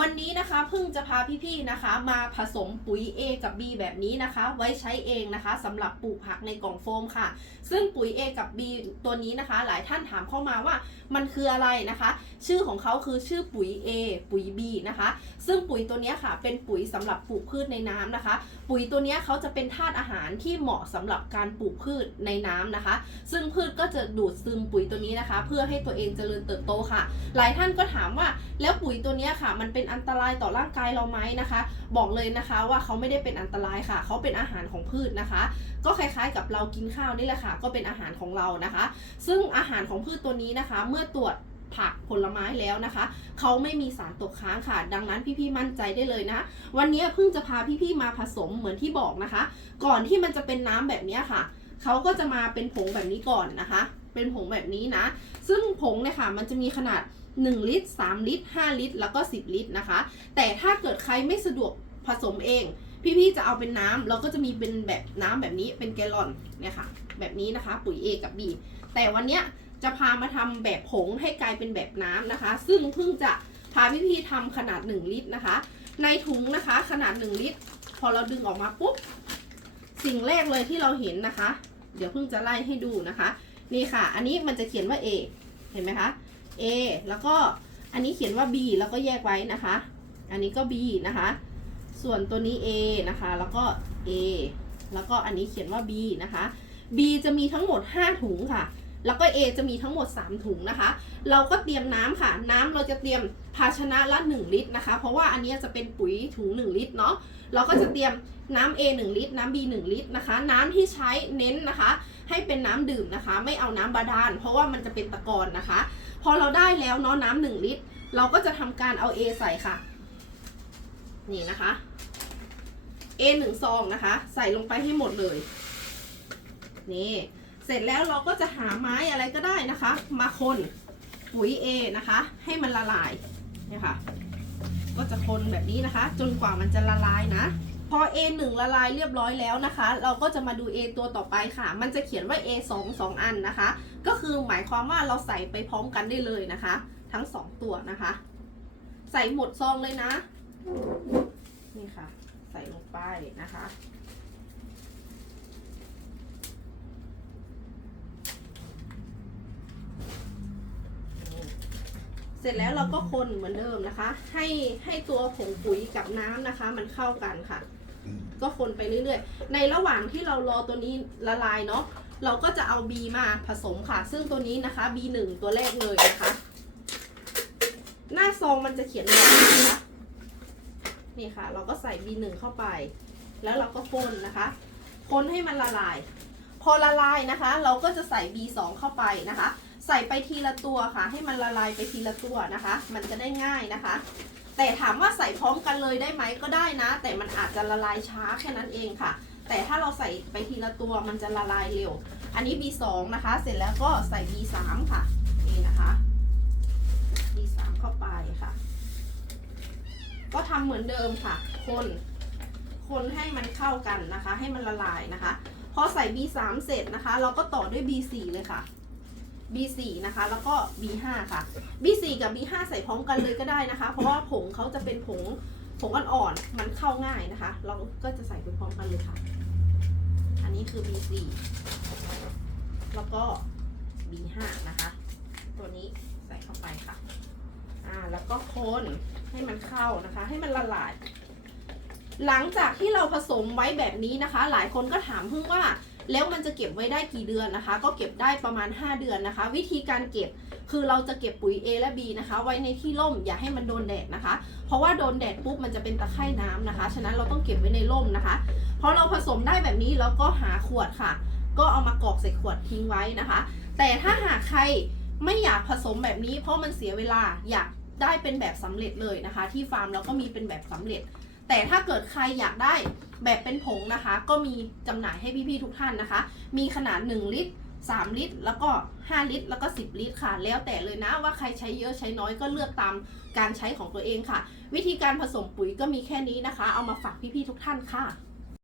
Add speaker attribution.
Speaker 1: วันนี้นะคะเพิ่งจะพาพี่ๆนะคะ มาผสมปุ๋ย A กับ B แบบนี้นะคะ ไว้ใช้เองนะคะสำหรับปลูกผักในกล่องโฟมค่ะ ซึ่งปุ๋ย A กับ B ตัวนี้นะคะ หลายท่านถามเข้ามาว่ามันคืออะไรนะคะ ชื่อของเขาคือชื่อปุ๋ย A ปุ๋ย B นะคะ ซึ่งปุ๋ยตัวนี้ค่ะ เป็นปุ๋ยสำหรับปลูกพืชในน้ำนะคะ ปุ๋ยตัวนี้เขาจะเป็นธาตุอาหารที่เหมาะสำหรับการปลูกพืชในน้ำนะคะ ซึ่งพืชก็จะดูดซึมปุ๋ยตัวนี้นะคะ เพื่อให้ตัวเองเจริญเติบโตค่ะ หลายท่านก็ถามว่าแล้วปุ๋ยตัวนี้ค่ะมันเป็น็นอันตรายต่อร่างกายเราไหมนะคะ บอกเลยนะคะว่าเขาไม่ได้เป็นอันตรายค่ะ เขาเป็นอาหารของพืชนะคะ ก็คล้ายๆกับเรากินข้าวนี่แหละค่ะ ก็เป็นอาหารของเรานะคะ ซึ่งอาหารของพืชตัวนี้นะคะ เมื่อตรวจผักผลไม้แล้วนะคะ เขาไม่มีสารตกค้างค่ะ ดังนั้นพี่ๆมั่นใจได้เลยนะ วันนี้เพิ่งจะพาพี่ๆมาผสมเหมือนที่บอกนะคะ ก่อนที่มันจะเป็นน้ำแบบนี้ค่ะ เขาก็จะมาเป็นผงแบบนี้ก่อนนะคะ เป็นผงแบบนี้นะ ซึ่งผงเนี่ยค่ะ มันจะมีขนาด 1 ลิตร 3 ลิตร 5 ลิตร แล้วก็ 10 ลิตรนะคะ แต่ถ้าเกิดใครไม่สะดวกผสมเอง พี่ๆจะเอาเป็นน้ำเราก็จะมีเป็นแบบน้ำแบบนี้เป็นแกลลอนเนี่ยค่ะ แบบนี้นะคะ ปุ๋ย A กับ B แต่วันเนี้ยจะพามาทำแบบผงให้กลายเป็นแบบน้ำนะคะ ซึ่งเพิ่งจะพาพี่ๆทำขนาด 1 ลิตรนะคะ ในถุงนะคะขนาด 1 ลิตร พอเราดึงออกมาปุ๊บสิ่งแรกเลยที่เราเห็นนะคะ เดี๋ยวเพิ่งจะไล่ให้ดูนะคะ นี่ค่ะ อันนี้มันจะเขียนว่า A เห็นไหมคะ A แล้วก็อันนี้เขียนว่า B แล้วก็แยกไว้นะคะ อันนี้ก็ B นะคะ ส่วนตัวนี้ A นะคะ แล้วก็ A แล้วก็อันนี้เขียนว่า B นะคะ B จะมีทั้งหมด 5 ถุงค่ะ แล้วก็ A จะมีทั้งหมด 3 ถุงนะคะ เราก็เตรียมน้ำค่ะ น้ำเราจะเตรียมภาชนะละ 1 ลิตรนะคะ เพราะว่าอันนี้จะเป็นปุ๋ยถุง 1 ลิตรเนาะ เราก็จะเตรียมน้ำ A 1 ลิตร น้ำ B 1 ลิตรนะคะ น้ำที่ใช้เน้นนะคะ ให้เป็นน้ำดื่มนะคะ ไม่เอาน้ำบาดาล เพราะว่ามันจะเป็นตะกอนนะคะ พอเราได้แล้วเนาะน้ำหนึ่งลิตร เราก็จะทำการเอา A ใส่ค่ะ นี่นะคะ A หนึ่งซองนะคะ ใส่ลงไปให้หมดเลย นี่เสร็จแล้วเราก็จะหาไม้อะไรก็ได้นะคะ มาคนปุ๋ย A นะคะ ให้มันละลายเนี่ยค่ะ ก็จะคนแบบนี้นะคะ จนกว่ามันจะละลายนะ พอ A 1 ละลายเรียบร้อยแล้วนะคะ เราก็จะมาดู A ตัวต่อไปค่ะ มันจะเขียนว่า A 2 2 อันนะคะ ก็คือหมายความว่าเราใส่ไปพร้อมกันได้เลยนะคะ ทั้ง 2 ตัวนะคะ ใส่หมดซองเลยนะ นี่ค่ะ ใส่ลงไปนะคะเสร็จแล้วเราก็คนเหมือนเดิมนะคะ ให้ให้ตัวผงปุ๋ยกับน้ำนะคะ มันเข้ากันค่ะ ก็คนไปเรื่อยๆ ในระหว่างที่เรารอตัวนี้ละลายเนาะ เราก็จะเอา B มาผสมค่ะ ซึ่งตัวนี้นะคะ B1 ตัวแรกเลยนะคะ หน้าซองมันจะเขียนไว้นะคะนี่ค่ะ เราก็ใส่ B1 เข้าไป แล้วเราก็คนนะคะ คนให้มันละลาย พอละลายนะคะ เราก็จะใส่ B2 เข้าไปนะคะ ใส่ไปทีละตัวค่ะ ให้มันละลายไปทีละตัวนะคะ มันจะได้ง่ายนะคะ แต่ถามว่าใส่พร้อมกันเลยได้ไหมก็ได้นะ แต่มันอาจจะละลายช้าแค่นั้นเองค่ะ แต่ถ้าเราใส่ไปทีละตัวมันจะละลายเร็ว อันนี้ B2 นะคะ เสร็จแล้วก็ใส่ B3 ค่ะนี่นะคะ B3 เข้าไปค่ะ ก็ทำเหมือนเดิมค่ะ คนคนให้มันเข้ากันนะคะ ให้มันละลายนะคะ พอใส่ B3 เสร็จนะคะ เราก็ต่อด้วย B4 เลยค่ะ B4 นะคะ แล้วก็ B5 ค่ะ B4 กับ B5 ใส่พร้อมกันเลยก็ได้นะคะ เพราะว่าผงเขาจะเป็นผงผงอ่อนๆมันเข้าง่ายนะคะ เราก็จะใส่ไปพร้อมกันเลยค่ะ อันนี้คือ B4 แล้วก็ B5 นะคะ ตัวนี้ใส่เข้าไปค่ะ อ่า แล้วก็คนให้มันเข้านะคะ ให้มันละลาย หลังจากที่เราผสมไว้แบบนี้นะคะ หลายคนก็ถามเพิ่งว่า แล้วมันจะเก็บไว้ได้กี่เดือนนะคะ ก็เก็บได้ประมาณ 5 เดือนนะคะ วิธีการเก็บคือเราจะเก็บปุ๋ย A และ B นะคะ ไว้ในที่ร่มอย่าให้มันโดนแดดนะคะ เพราะว่าโดนแดดปุ๊บมันจะเป็นตะไคร่น้ำนะคะ ฉะนั้นเราต้องเก็บไว้ในร่มนะคะพอเราผสมได้แบบนี้เราก็หาขวดค่ะ ก็เอามากรอกใส่ขวดทิ้งไว้นะคะ แต่ถ้าหากใครไม่อยากผสมแบบนี้ เพราะมันเสียเวลาอยากได้เป็นแบบสำเร็จเลยนะคะ ที่ฟาร์มเราก็มีเป็นแบบสำเร็จ แต่ถ้าเกิดใครอยากได้แบบเป็นผงนะคะ ก็มีจำหน่ายให้พี่ๆทุกท่านนะคะ มีขนาด 1 ลิตร 3 ลิตร แล้วก็ 5 ลิตร แล้วก็ 10 ลิตรค่ะ แล้วแต่เลยนะว่าใครใช้เยอะใช้น้อยก็เลือกตามการใช้ของตัวเองค่ะ วิธีการผสมปุ๋ยก็มีแค่นี้นะคะ เอามาฝากพี่ๆทุกท่านค่ะ